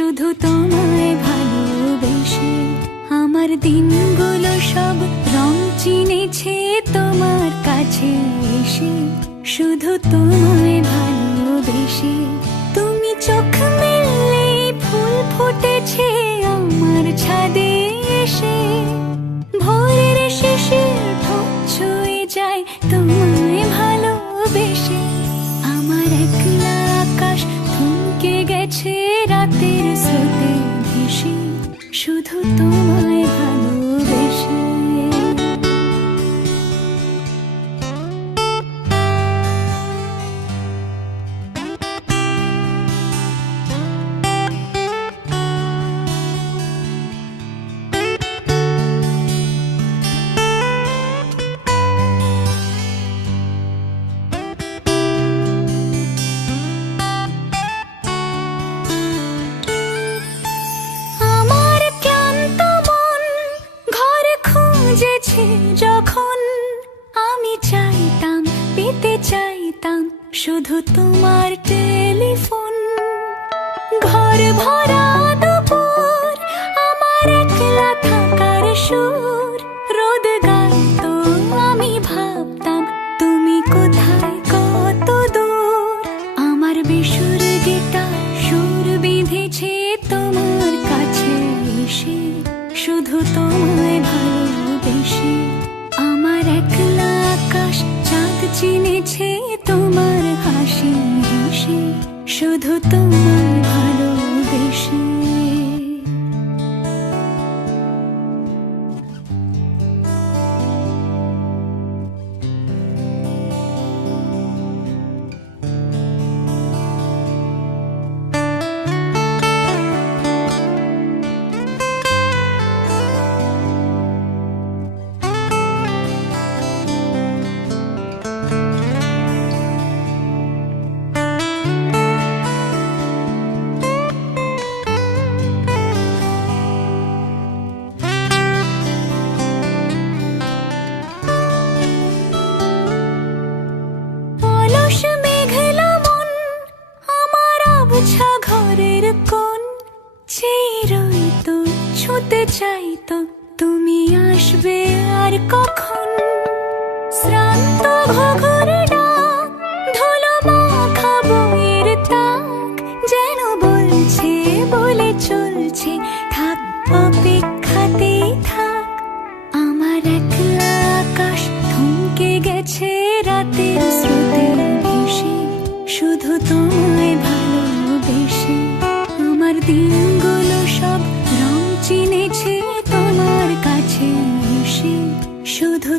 শুধু তোমায় ভালোবেসে। আমার দিনগুলো সব রং চিনেছে তোমার কাছে এসে, শুধু তোমায় ভালোবেসে। তুমি চোখ মেললে ফুল ফুটেছে আমার ছাদে এসে, ভোরের শিশির ঠোঁট ছুঁয়ে যায় তোমায় ভালোবেসে। আমার একলা আকাশ থমকে গেছে রাতের স্রোতে ভেসে, শুধু তোমায় ভালোবেসে। যখন আমি চাইতাম, পেতে চাইতাম শুধু তোমার টেলিফোন। ঘর ভরা দুপুর, আমার একলা থাকার সুর, রোদ গাইতো আমি ভাবতাম তুমি কোথায় কত দূর। আমার বেসুর গিটার সুর বিঁধেছে তোমার কাছে এসে, শুধু তোমায় ভালোবেসে। আমার একলা আকাশ চাঁদ চিনেছে তোমার হাসি হেসে, শুধু তোমায় ভালোবেসে। ঘরের কোণ চিরইতো ছুঁতে চাইতো তুমি আসবে আর কখন। শ্রান্ত ঘুঘুর ডাক, ধুলো মাখা বইয়ের তাক, যেন বলছে বলে চলছে থাক অপেক্ষাতেই থাক। আমার একলা আকাশ থমকে গেছে রাতের স্রোতে ভেসে, শুধু তোমায় ভালোবেসে। আমার দিনগুলো সব রং চিনেছে তোমার কাছে এসে, শুধু